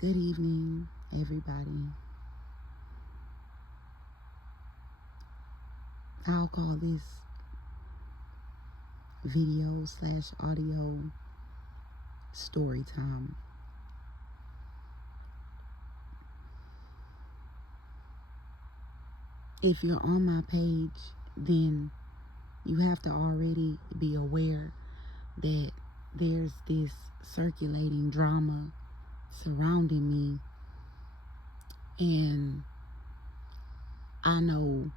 Good evening, everybody. I'll call this video slash audio story time. If you're on my page, then you have to already be aware that there's this circulating drama surrounding me, and I know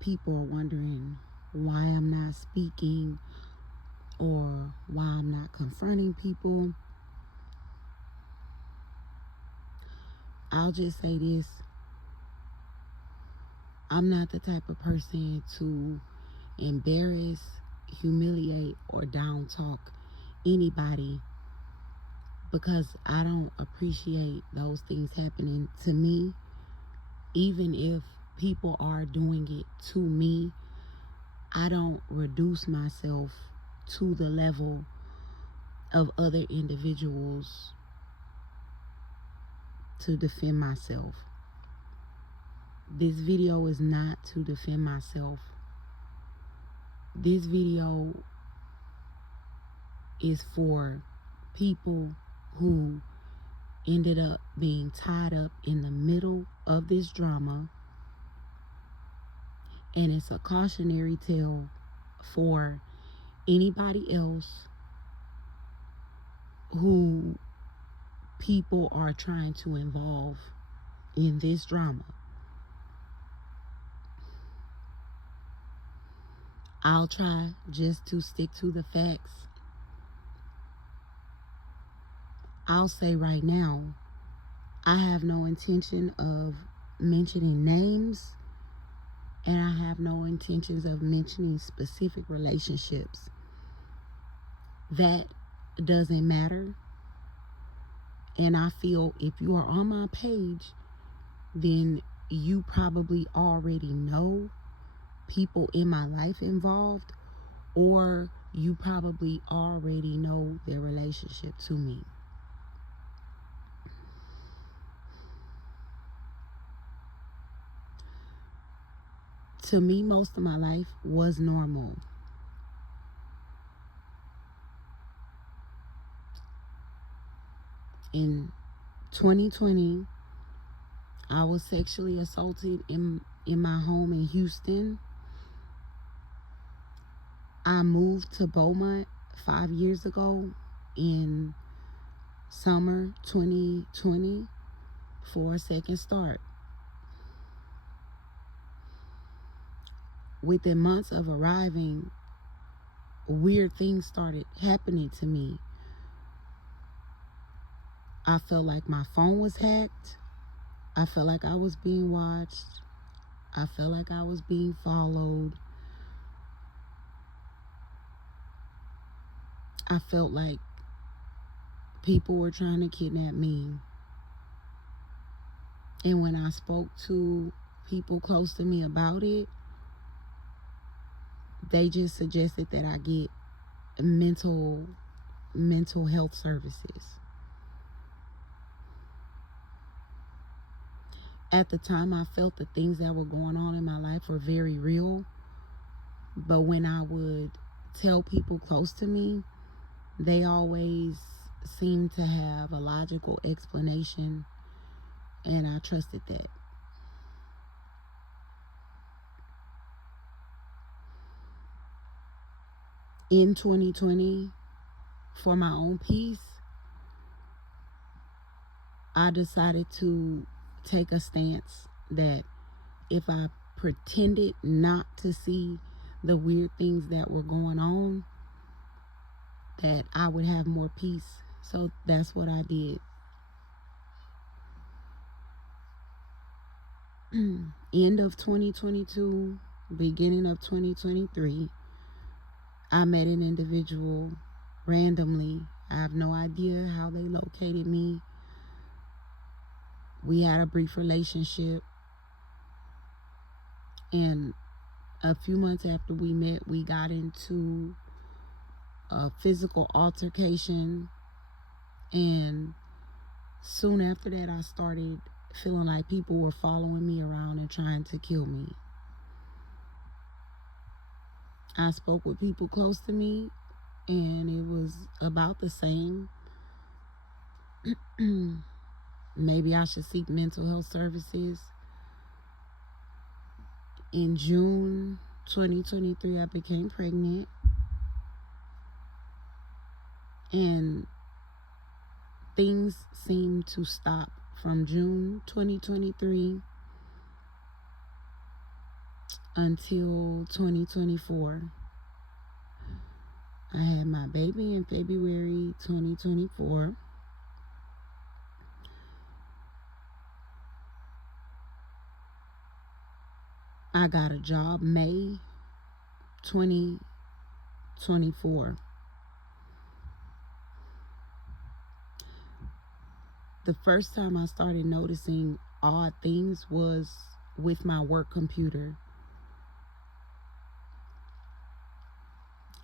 people are wondering why I'm not speaking or why I'm not confronting people. I'll just say this: I'm not the type of person to embarrass, humiliate, or down talk anybody, because I don't appreciate those things happening to me. Even if people are doing it to me, I don't reduce myself to the level of other individuals to defend myself. This video is not to defend myself. This video is for people who ended up being tied up in the middle of this drama, and it's a cautionary tale for anybody else who people are trying to involve in this drama. I'll try just to stick to the facts. I'll say right now, I have no intention of mentioning names, and I have no intentions of mentioning specific relationships. That doesn't matter. And I feel if you are on my page, then you probably already know people in my life involved, or you probably already know their relationship to me. To me, most of my life was normal. In 2020, I was sexually assaulted in my home in Houston. I moved to Beaumont 5 years ago in summer 2020 for a second start. Within months of arriving, weird things started happening to me. I felt like my phone was hacked. I felt like I was being watched. I felt like I was being followed. I felt like people were trying to kidnap me. And when I spoke to people close to me about it, they just suggested that I get mental health services. At the time, I felt the things that were going on in my life were very real. But when I would tell people close to me, they always seemed to have a logical explanation, and I trusted that. In 2020, for my own peace, I decided to take a stance that if I pretended not to see the weird things that were going on, that I would have more peace. So that's what I did. End of 2022, beginning of 2023, I met an individual randomly. I have no idea how they located me. We had a brief relationship, and a few months after we met, we got into a physical altercation, and Soon after that, I started feeling like people were following me around and trying to kill me. I spoke with people close to me, and it was about the same. Maybe I should seek mental health services. In June 2023, I became pregnant, and things seemed to stop from June 2023 until 2024. I had my baby in February 2024. I got a job May 2024. The first time I started noticing odd things was with my work computer.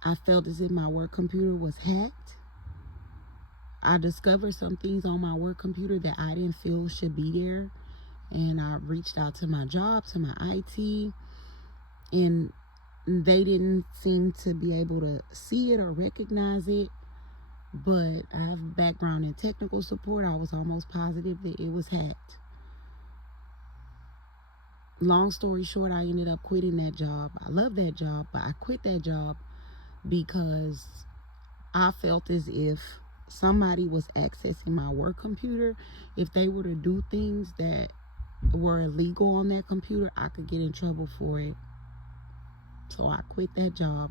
I felt as if my work computer was hacked. I discovered some things on my work computer that I didn't feel should be there. And I reached out to my job, to my IT, and they didn't seem to be able to see it or recognize it. But I have a background in technical support. I was almost positive that it was hacked. Long story short, I ended up quitting that job. I love that job, but I quit that job because I felt as if somebody was accessing my work computer. If they were to do things that were illegal on that computer, I could get in trouble for it. So I quit that job.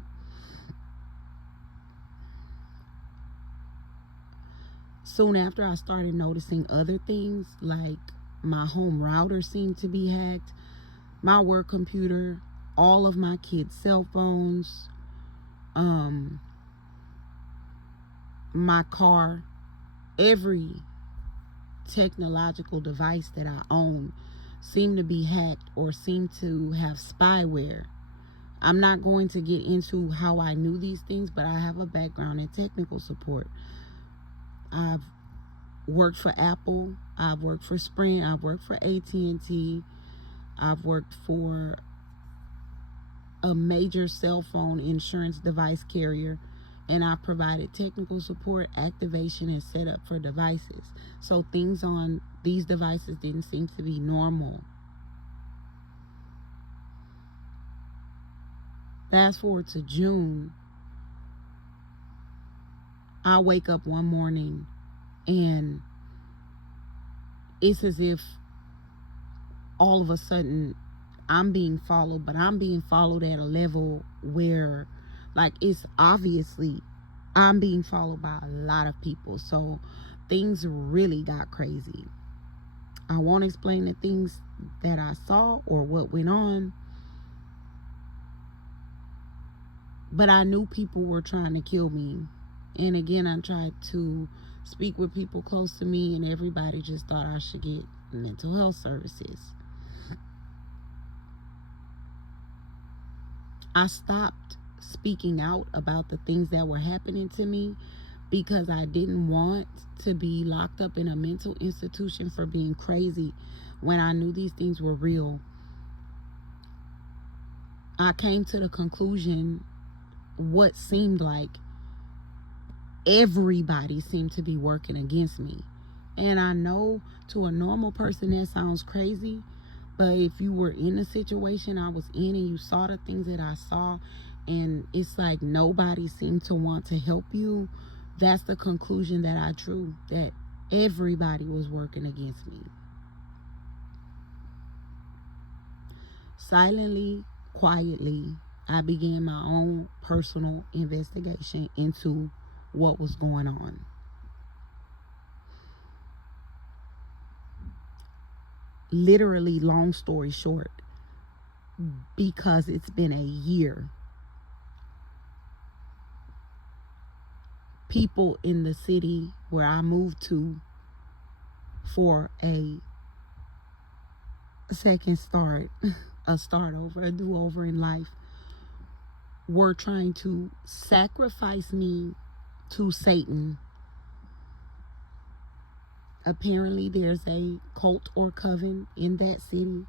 Soon after, I started noticing other things, like my home router seemed to be hacked, my work computer, all of my kids' cell phones, my car, every technological device that I own seemed to be hacked or seemed to have spyware. I'm not going to get into how I knew these things, but I have a background in technical support. I've worked for Apple, I've worked for Sprint, I've worked for AT&T, I've worked for a major cell phone insurance device carrier, and I provided technical support, activation, and setup for devices. So things on these devices didn't seem to be normal. Fast forward to June, I wake up one morning and it's as if all of a sudden I'm being followed, but I'm being followed at a level where, like, it's obviously I'm being followed by a lot of people. So things really got crazy. I won't explain the things that I saw or what went on, but I knew people were trying to kill me. And again, I tried to speak with people close to me, and everybody just thought I should get mental health services. I stopped speaking out about the things that were happening to me because I didn't want to be locked up in a mental institution for being crazy when I knew these things were real. I came to the conclusion what seemed like everybody seemed to be working against me. And I know to a normal person that sounds crazy, but if you were in the situation I was in and you saw the things that I saw, and it's like nobody seemed to want to help you, that's the conclusion that I drew, that everybody was working against me. Silently, quietly, I began my own personal investigation into what was going on. Literally, long story short, because it's been a year, people in the city where I moved to for a second start, a start over, a do over in life, were trying to sacrifice me to Satan. Apparently, there's a cult or coven in that city.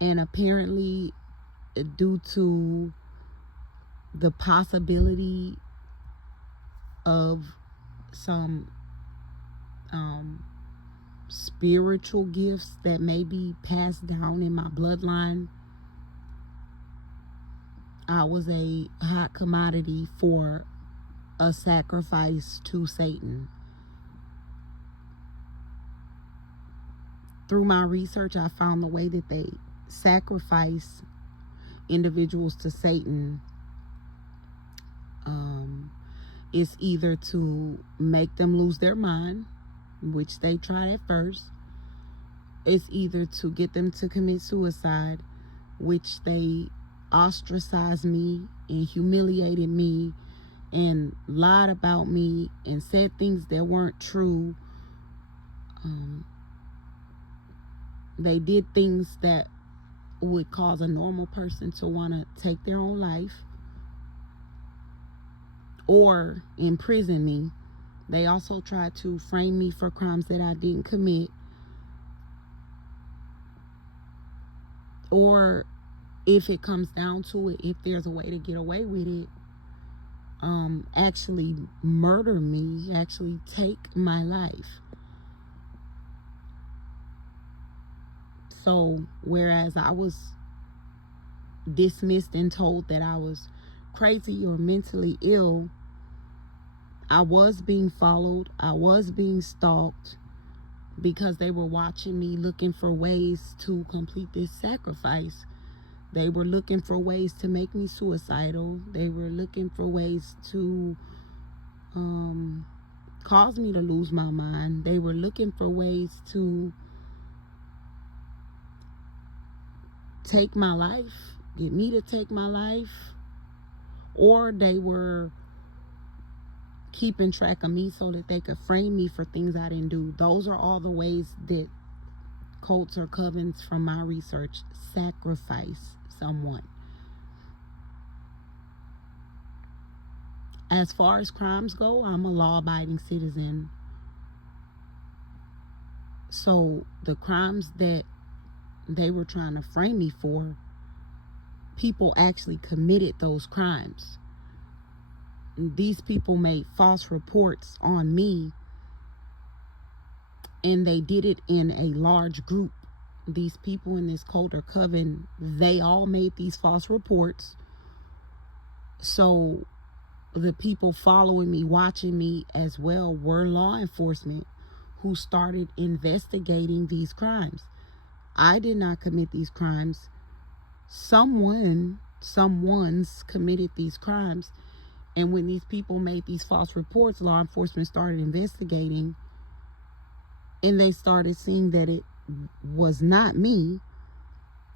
And apparently, due to the possibility of some spiritual gifts that may be passed down in my bloodline, I was a hot commodity for a sacrifice to Satan. Through my research, I found the way that they sacrifice individuals to Satan is either to make them lose their mind, which they tried at first. It's either to get them to commit suicide, which they ostracized me and humiliated me and lied about me and said things that weren't true. They did things that would cause a normal person to want to take their own life or imprison me. They also tried to frame me for crimes that I didn't commit, or if it comes down to it, if there's a way to get away with it, actually murder me, actually take my life. So whereas I was dismissed and told that I was crazy or mentally ill, I was being followed, I was being stalked, because they were watching me, looking for ways to complete this sacrifice. They were looking for ways to make me suicidal. They were looking for ways to cause me to lose my mind. They were looking for ways to take my life, get me to take my life, or they were keeping track of me so that they could frame me for things I didn't do. Those are all the ways that cults or covens, from my research, sacrifice someone. As far as crimes go, I'm a law-abiding citizen. So the crimes that they were trying to frame me for, people actually committed those crimes. These people made false reports on me, and they did it in a large group. These people in this cult or coven, they all made these false reports. So the people following me, watching me as well, were law enforcement who started investigating these crimes. I did not commit these crimes. Someone's committed these crimes. And when these people made these false reports, law enforcement started investigating, and they started seeing that it was not me.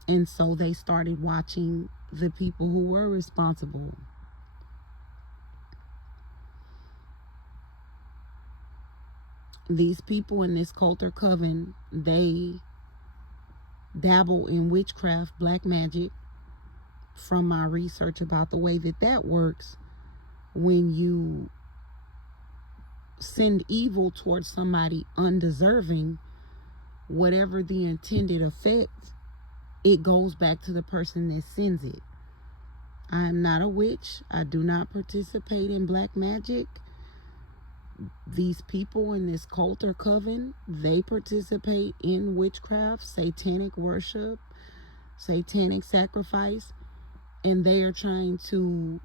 And so they started watching the people who were responsible. These people in this cult or coven, they dabble in witchcraft, black magic. From my research about the way that that works, when you send evil towards somebody undeserving, whatever the intended effect, it goes back to the person that sends it. I am not a witch. I do not participate in black magic. These people in this cult or coven, they participate in witchcraft, satanic worship, satanic sacrifice, and they are trying to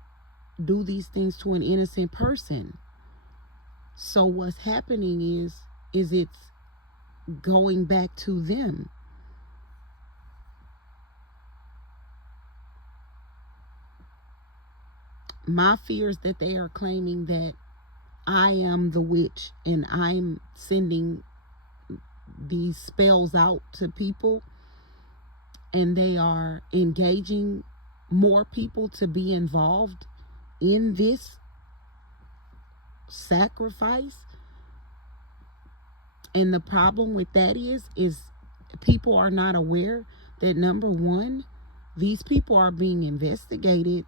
do these things to an innocent person. So what's happening is it's going back to them. My fear is that they are claiming that I am the witch and I'm sending these spells out to people, and they are engaging more people to be involved in this sacrifice. And the problem with that is people are not aware that, number one, these people are being investigated